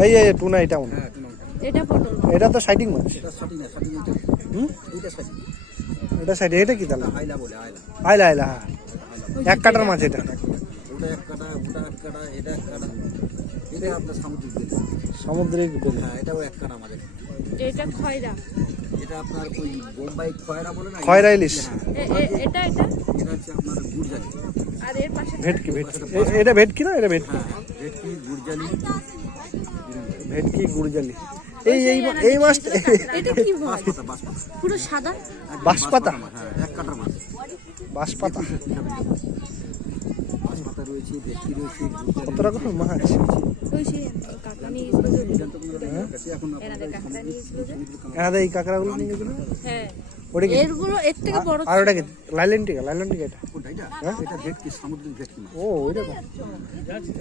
এই এই টুনা এটা মনে হ্যাঁ। এটা পটল এটা তো সাইডিং মাছ এটা ষাটি না ষাটি নিতে হুম? এইটা ষাটি এটা সাইড এটা কি তাহলে? আইলা বলে আইলা আইলা আইলা হ্যাঁ। এক কাটার মাছ এটা। ওটা এক কাটা ওটা এক কাটা এটা এক কাটা। এটা আপনার সামুদ্রিক বেল সামুদ্রিক বেল হ্যাঁ এটাও এক কাটা আমাদের এটা খয়রা। এটা আপনার ওই বোম্বাই খয়রা বলে না? খয়রা ইলিশ। হ্যাঁ এ- এ- এটা এটা? এটা হচ্ছে আপনার গুড়জালি। আর এর পাশে ভেটকি ভেটকি। এটা ভেটকি না? এটা ভেটকি। হ্যাঁ ভেটকি গুড়জালি। ভেটকি গুড়জালি। এই এই এই মাছটা এটা কি মাছ? পুরো সাদা? বাঁশপাতা? হ্যাঁ এক কাটার মাছ। বাঁশপাতা। বাঁশপাতা রয়েছে ভেটকি রয়েছে কত রকমের মাছ? এনাদের এই কাঁকড়াগুলো নিয়ে গেছিল হ্যাঁ। ওটা কি এরগুলো এর থেকে বড় আর ওটা কি লাইলেন টিকা লাইলেন টিকা এটা। কোনটা এটা এটা ভেটকি সামুদ্রিক ভেটকি ও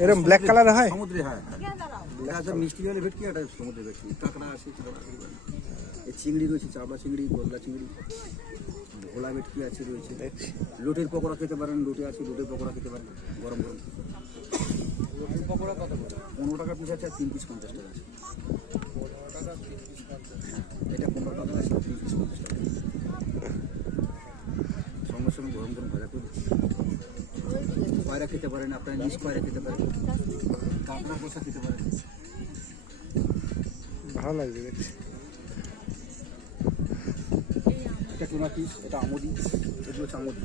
এরকম ব্ল্যাক কালারের হয়? সমুদ্রে হ্যাঁ এটা মিষ্টি জলে ভেটকি এটা সমুদ্রে ভেটকি। কাঁকড়া এই চিংড়ি রয়েছে চাবড়া চিংড়ি গোল্লা চিংড়ি ভোলা ভেটকি আছে রয়েছে। লোটের পকোড়া খেতে পারেন লোটে আছে লোটের পকোড়া খেতে পারেন গরম গরম। লোটের পকোড়া কত পনেরো টাকা পিস আছে আর তিন পিস পঞ্চাশ টাকা আছে। এটা পনেরো টাকা সঙ্গে সঙ্গে গরম গরম ভাজা করে কয়রা খেতে পারেন আপনারা? নিজ কয়রা খেতে পারেন? কাঁকড়া কষা খেতে পারেন? ভালো লাগছে দেখছি এটা টুনা পিস এটা আমদি। এগুলো হচ্ছে আমদি।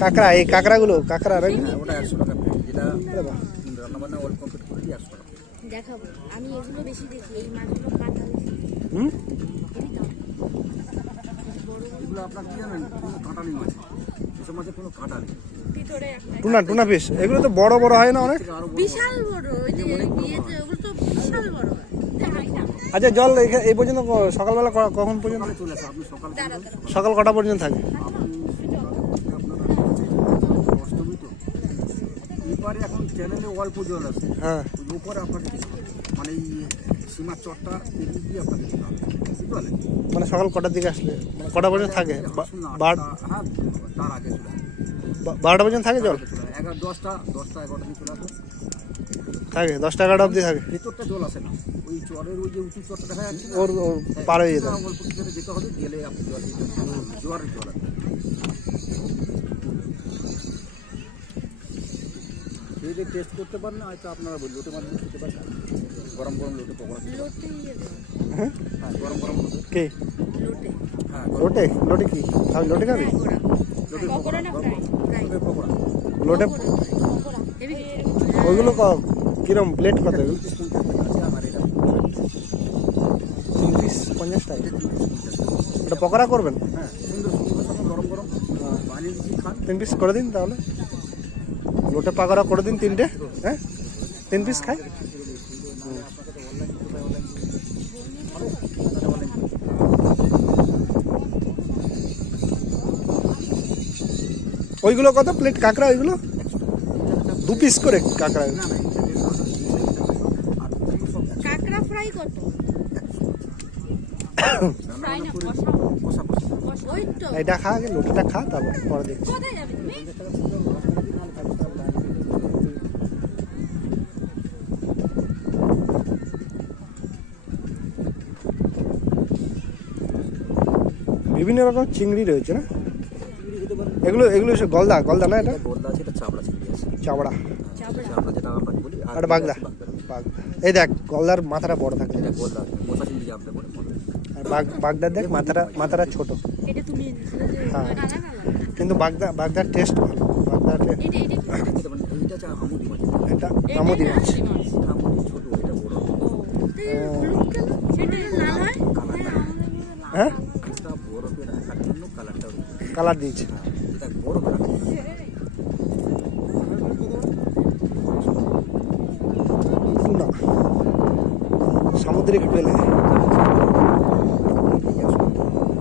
কাঁকড়া এই কাঁকড়াগুলো কাঁকড়া হ্যাঁ ওটা একশো টাকা প্লেট যেটা আরে বাহ। রান্নাবান্না অল কমপ্লিট করে দিই একশো টাকা দেখাবো। আমি এগুলো বেশি দেখি এই মাছগুলো কাটা হুম? এগুলো আপনার কি জানেন? কোনো কাঁটা নেই মাছ। এসব মাছের কোনো কাঁটা নেই। টুনা টুনা পিস এগুলো তো বড় বড় হয় না অনেক? বিশাল বড় ওই যে বিয়েতে ওগুলো তো বিশাল বড় হয়। আচ্ছা জল এই পর্যন্ত সকালবেলা কখন পর্যন্ত? সকালে কটা পর্যন্ত থাকে আপনার অষ্টমী তো এবারে এখন চ্যানেলে অল্প জল আছে। হ্যাঁ। উপরে আপনাকে মানে এই সীমার পেরিয়ে দিয়ে আপনাকে যেতে হবে বুঝতে পারলেন? মানে সকাল কটার দিকে আসলে? মানে কটা পর্যন্ত থাকে? হ্যাঁ তার আগে চলে বারোটা পর্যন্ত থাকে জল? এগারো দশটা দশটা এগারোটা দিকে চলে আসবে থাকে দশটা এগারোটা অবধি থাকে। ভেতরটা জল আসে না। ওই চরের ওই যে উঁচু চরটা দেখা যাচ্ছে ওর ওর পার হয়ে যেতে অল্প কিছু যেতে হবে গেলে আপনি জল জোয়ারের জল আসবে যদি টেস্ট করতে পারেন না হয়তো আপনারা লোটে মাছ খেতে পারেন গরম গরম লোটে পকোড়া ইয়ে। হ্যাঁ? হ্যাঁ গরম গরম কে? লোটে। হ্যাঁ লোটে? লোটে কি? খাবি? লোটে খাবি? লোটে পকোড়া। পকোড়া। লোটে পকোড়া হেবি ওইগুলো ক- কিরম প্লেট কত? তিরিশ পঞ্চাশ টাকা আমার এটা। পকোড়া করবেন? হ্যাঁ সুন্দর সুন্দর গরম গরম। খান। তিন পিস করে দিন তাহলে। লোটে পাকোড়া করে দিন তিনটে হ্যাঁ? তিন পিস খাই। ওইগুলো কত? প্লেট কাঁকড়া ওইগুলো? দু পিস করে কাঁকড়া। কাঁকড়া ফ্রাই কত? এটা খা আগে লোটেটা খা তারপর পরে দেখছি। বিভিন্ন রকম চিংড়ি রয়েছে না? এগুলো এগুলো সে গলদা গলদা না এটা? গোল্লা আছে এটা চাবড়া চিংড়ি আছে। চাবড়া। চাবড়া চাবড়া যেটা আমরা বলি আর বাগদা। বাগদা। এই দেখ গলদার মাথাটা বড় থাকে এটা গোল্লা মোচা চিংড়ি যে আমরা বলি আর বাগ বাগদার দেখ মাথাটা মাথাটা ছোট। এটা তুমি এনেছিলে যে হ্যাঁ। কালা কালা কিন্তু বাগদা বাগদার টেস্ট ভালো। বাগদার টেস্ট এটা আমুদি মাছ। এটা কালার দিয়েছে। সামুদ্রিক পেলে।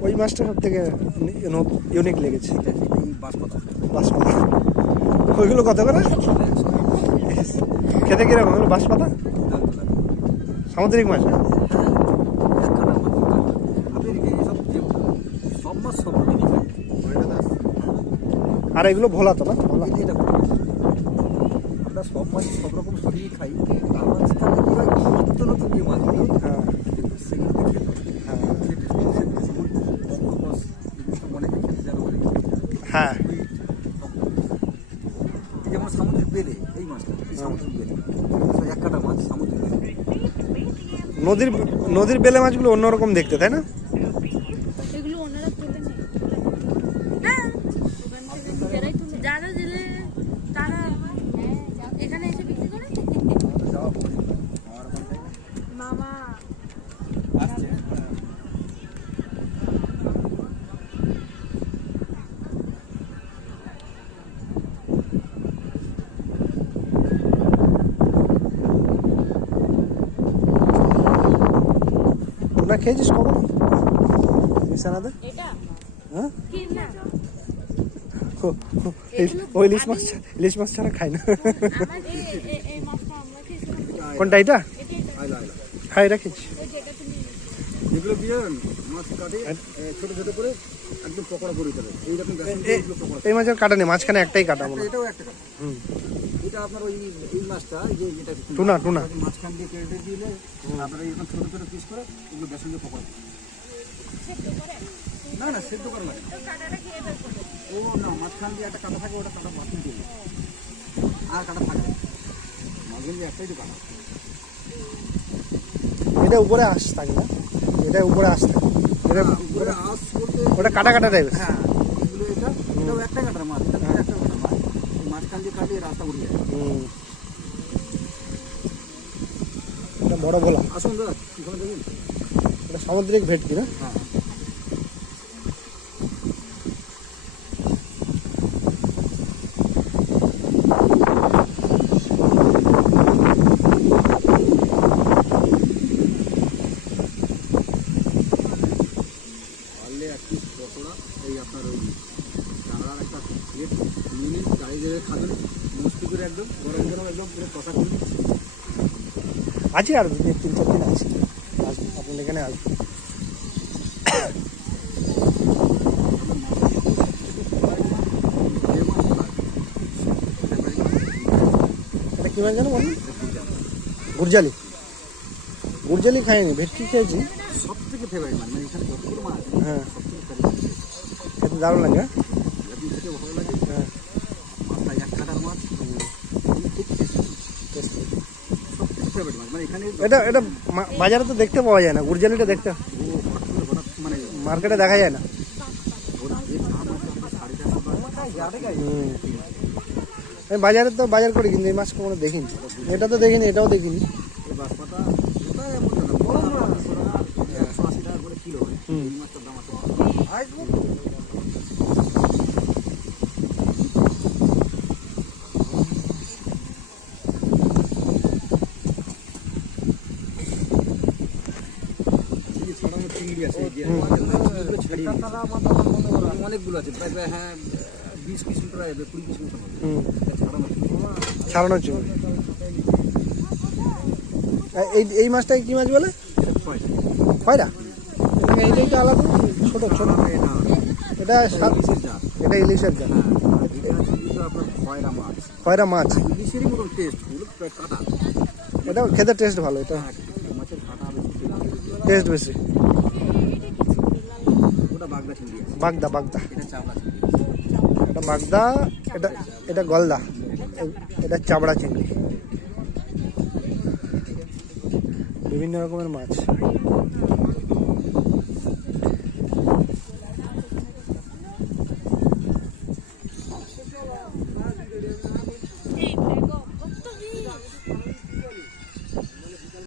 ওই মাছটা সব থেকে ইউনিক লেগেছে। ওইগুলো কত করে? খেতে কীরকম? ওগুলো বাঁশপাতা? সামুদ্রিক মাছ না? সব মাছ সব রকমই খায়। আর এগুলো ভোলা তো না? ভোলা এটা আমরা সব মাছ সব রকম সবই খাই। তার মাঝখানে কি হয়? নিত্য নতুন যে মাছগুলো হ্যাঁ। হ্যাঁ। যেমন হ্যাঁ। সামুদ্রিক বেলে এই মাছটা সামুদ্রিক বেলে। তো এক কাটা মাছ সামুদ্রিক নদীর নদীর বেলে মাছগুলো অন্যরকম দেখতে তাই না এগুলো ওনারা তুলে নেয় হ্যাঁ ওখান থেকে নিজেরাই তুলে যারা জেলে তারা এখানে এসে বিক্রি করে যাওয়া পরে আমার ওখান থেকে মামা আসছে তোমরা খেয়েছিস কখনো? নিশানাতে হ্যাঁ? ওই ইলিশ মাছ ইলিশ মাছ ছাড়া খাই না। কোনটা এটা? এটা এটা। আইলা আইলা। হ্যাঁ এটা খেয়েছি। ওই যেটা তুমি যেগুলো দিয়ে মাছ কাটে ছোট ছোট করে একদম পকোড়া করে এইরকম এই মাছের কাটা নেই মাঝখানে একটাই কাটা মনে হয়। এটাও একটা কাটা। হুম। এটা আপনার ওই এই মাছটা যে যেটা টুনা, টুনা। মাঝখান দিয়ে কেটে দিলে আপনার এরকম ছোট ছোট পিস করে এগুলো বেসন দিয়ে পকোড়া। না না সেদ্ধ করা লাগে না। ও না মাঝখান দিয়ে একটা কাটা থাকে ওটা কাটা বাতিল দিয়ে আর কাটা থাকে। মাঝখান দিয়ে একটাই তো কাটা এটা উপরে আস থাকে না এটা উপরে আস থাকে এটা উপরে আঁশ বলতে ওটা কাটা কাটা টাইপের হ্যাঁ এগুলো এটা এটাও একটা কাটার মাছ এই মাঝখান দিয়ে কাটিয়ে রাস্তা উঠে যায় বড় ভোলা। আসুন দাদা দেখুন। এটা সামুদ্রিক ভেটকি না? হ্যাঁ পারলে এক পিস পকোড়া এই আপনার ওই চানার একটা প্লেট নিয়ে নিন গাড়ি ধরে খাবেন মস্তি করে একদম গরম গরম একদম পুরো কষা করে আছে আর দু- তিন চার দিন আছে। আসবেন আপনি এখানে আসবেন। এটা কি মাছ জানো বলুন? গুরজালি। গুরজালি খাইনি ভেটকি খেয়েছি। সব থেকে ফেভারিট মাছ মানে এখানে যতগুলো মাছ হ্যাঁ। খেতে দারুণ লাগে হ্যাঁ? ভালো লাগে হ্যাঁ। মাছটা এক কাটার মাছ খুব। এটা এটা বাজারে তো দেখতে পাওয়া যায় না গুরজালিটা দেখতে। মানে মার্কেটে দেখা যায় না। আমি বাজারে তো বাজার করি, কিন্তু এই মাছ কখনো দেখিনি। এটা তো দেখিনি, এটাও দেখিনি এই বাসপাতা ওটা এমন না বড় মাছ একশো আশি টাকা করে কিলো হয় হুম। এই মাছটার দাম আছে এই যে ছড়ানো চিংড়ি আছে এই যে মাছগুলো ছাড়িয়ে নিয়েছি। অনেকগুলো আছে প্রায় প্রায় হ্যাঁ বিশ পিস প্রায় কুড়ি পিস মতো হবে। হুম। এটা ছাড়ানো চিংড়ি। ছাড়ানো চিংড়ি এ- এই এই মাছটাকে কি মাছ বলে? খয়রা। আলাদা ছোট ছোট। এটা এটা সাত ইলিশের এটা ইলিশের জাল হ্যাঁ, খয়রা মাছ। ইলিশেরই মতন টেস্ট, এটা খেতে টেস্ট ভালো এটা। হ্যাঁ, টেস্ট। বেশি। বাগদা বাগদা। এটা বাগদা এটা এটা গলদা। এটা চাবড়া চিংড়ি। বিভিন্ন রকমের মাছ।